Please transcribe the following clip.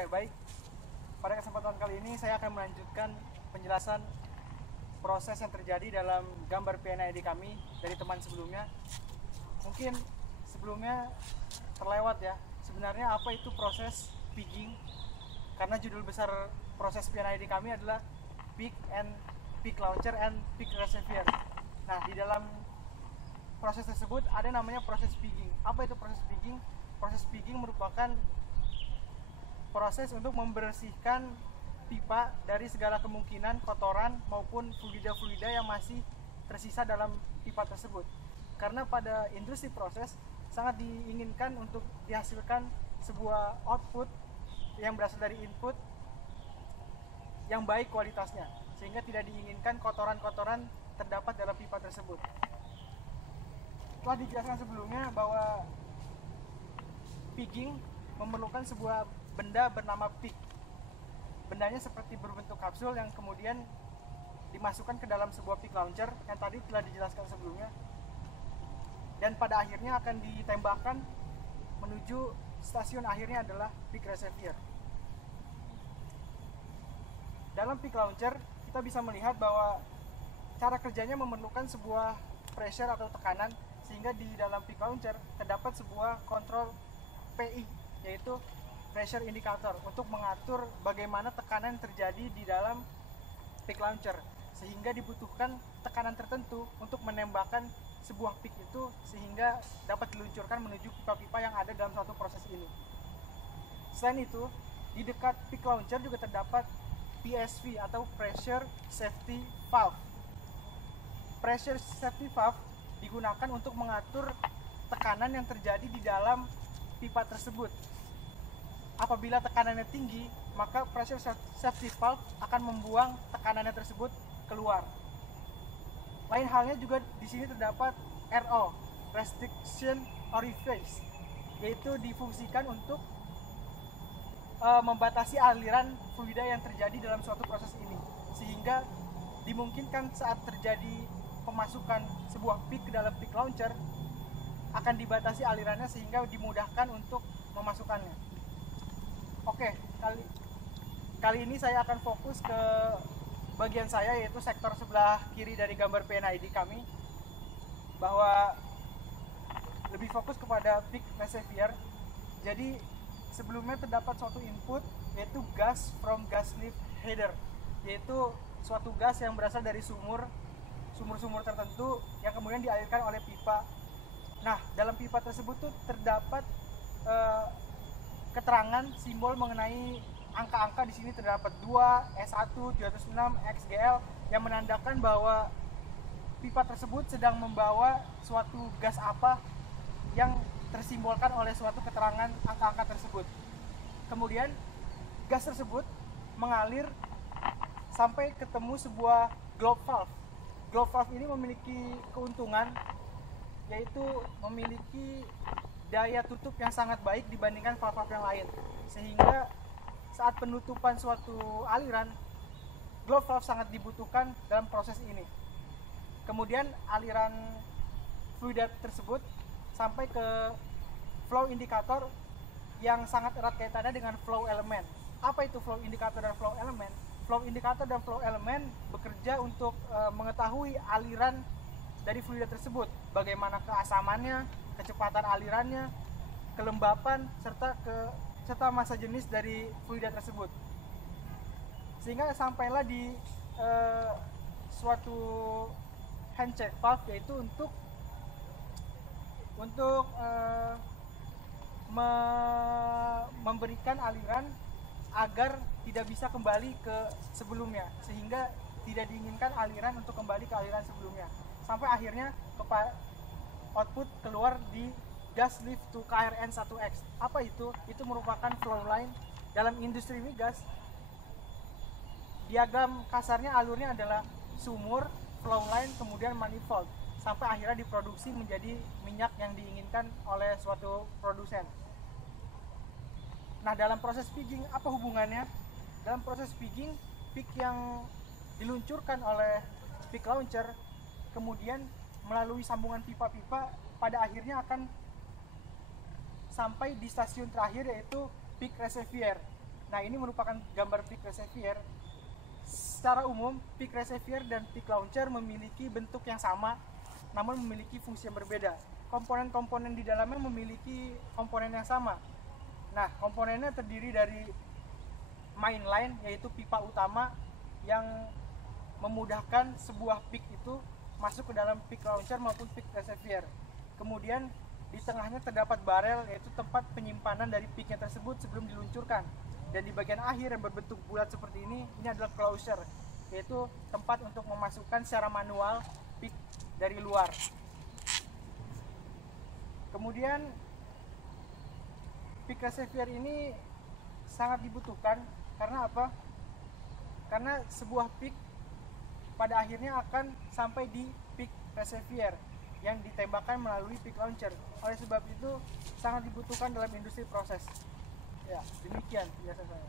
Oke, baik. Pada kesempatan kali ini saya akan melanjutkan penjelasan proses yang terjadi dalam gambar PNID kami dari teman sebelumnya. Mungkin sebelumnya terlewat ya, sebenarnya apa itu proses pigging, karena judul besar proses PNID kami adalah Pig Launcher and Pig Reservoir. Nah, di dalam proses tersebut ada namanya proses pigging. Apa itu proses pigging? Proses pigging merupakan proses untuk membersihkan pipa dari segala kemungkinan kotoran maupun fluida-fluida yang masih tersisa dalam pipa tersebut. Karena pada industri proses sangat diinginkan untuk dihasilkan sebuah output yang berasal dari input yang baik kualitasnya, sehingga tidak diinginkan kotoran-kotoran terdapat dalam pipa tersebut. Telah dijelaskan sebelumnya bahwa pigging memerlukan sebuah benda bernama pig. Bendanya seperti berbentuk kapsul yang kemudian dimasukkan ke dalam sebuah pig launcher yang tadi telah dijelaskan sebelumnya, dan pada akhirnya akan ditembakkan menuju stasiun akhirnya adalah pig reservoir. Dalam pig launcher kita bisa melihat bahwa cara kerjanya memerlukan sebuah pressure atau tekanan, sehingga di dalam pig launcher terdapat sebuah kontrol PI, yaitu pressure indicator, untuk mengatur bagaimana tekanan terjadi di dalam pig launcher, sehingga dibutuhkan tekanan tertentu untuk menembakkan sebuah pig itu sehingga dapat diluncurkan menuju pipa-pipa yang ada dalam suatu proses ini. Selain itu, di dekat pig launcher juga terdapat PSV atau pressure safety valve. Pressure safety valve digunakan untuk mengatur tekanan yang terjadi di dalam pipa tersebut. Apabila tekanannya tinggi, maka pressure safety valve akan membuang tekanannya tersebut keluar. Lain halnya juga di sini terdapat RO, restriction orifice, yaitu difungsikan untuk membatasi aliran fluida yang terjadi dalam suatu proses ini, sehingga dimungkinkan saat terjadi pemasukan sebuah pig ke dalam pig launcher akan dibatasi alirannya sehingga dimudahkan untuk memasukkannya. Oke, kali ini saya akan fokus ke bagian saya, yaitu sektor sebelah kiri dari gambar PNID kami, bahwa lebih fokus kepada pig reservoir. Jadi sebelumnya terdapat suatu input, yaitu gas from gas lift header, yaitu suatu gas yang berasal dari sumur-sumur tertentu yang kemudian dialirkan oleh pipa. Nah, dalam pipa tersebut tuh terdapat keterangan simbol mengenai angka-angka. Di sini terdapat 2, S1, 306, XGL yang menandakan bahwa pipa tersebut sedang membawa suatu gas apa yang tersimbolkan oleh suatu keterangan angka-angka tersebut. Kemudian gas tersebut mengalir sampai ketemu sebuah globe valve. Globe valve ini memiliki keuntungan, yaitu memiliki daya tutup yang sangat baik dibandingkan valve-valve yang lain, sehingga saat penutupan suatu aliran, globe valve sangat dibutuhkan dalam proses ini. Kemudian aliran fluida tersebut sampai ke flow indicator yang sangat erat kaitannya dengan flow element. Apa itu flow indicator dan flow element? Flow indicator dan flow element bekerja untuk mengetahui aliran dari fluida tersebut, bagaimana keasamannya, kecepatan alirannya, kelembapan, serta massa jenis dari fluida tersebut, sehingga sampailah di suatu hand check valve, yaitu untuk memberikan aliran agar tidak bisa kembali ke sebelumnya, sehingga tidak diinginkan aliran untuk kembali ke aliran sebelumnya, sampai akhirnya output keluar di gas lift to KRN1X. Apa itu? Itu merupakan flow line dalam industri migas. Diagram kasarnya alurnya adalah sumur, flow line, kemudian manifold, sampai akhirnya diproduksi menjadi minyak yang diinginkan oleh suatu produsen. Nah, dalam proses pigging apa hubungannya? Dalam proses pigging, pig yang diluncurkan oleh pig launcher kemudian melalui sambungan pipa-pipa pada akhirnya akan sampai di stasiun terakhir, yaitu pig reservoir. Nah, ini merupakan gambar peak reservoir. Secara umum, peak reservoir dan peak launcher memiliki bentuk yang sama, namun memiliki fungsi yang berbeda. Komponen-komponen di dalamnya memiliki komponen yang sama. Nah, komponennya terdiri dari main line, yaitu pipa utama yang memudahkan sebuah peak itu masuk ke dalam peak launcher maupun peak reservoir. Kemudian di tengahnya terdapat barel, yaitu tempat penyimpanan dari peaknya tersebut sebelum diluncurkan. Dan di bagian akhir yang berbentuk bulat seperti ini adalah closure, yaitu tempat untuk memasukkan secara manual peak dari luar. Kemudian peak reservoir ini sangat dibutuhkan karena apa? Karena sebuah peak pada akhirnya akan sampai di peak reservoir yang ditembakkan melalui peak launcher. Oleh sebab itu sangat dibutuhkan dalam industri proses. Ya, demikian biasa saya.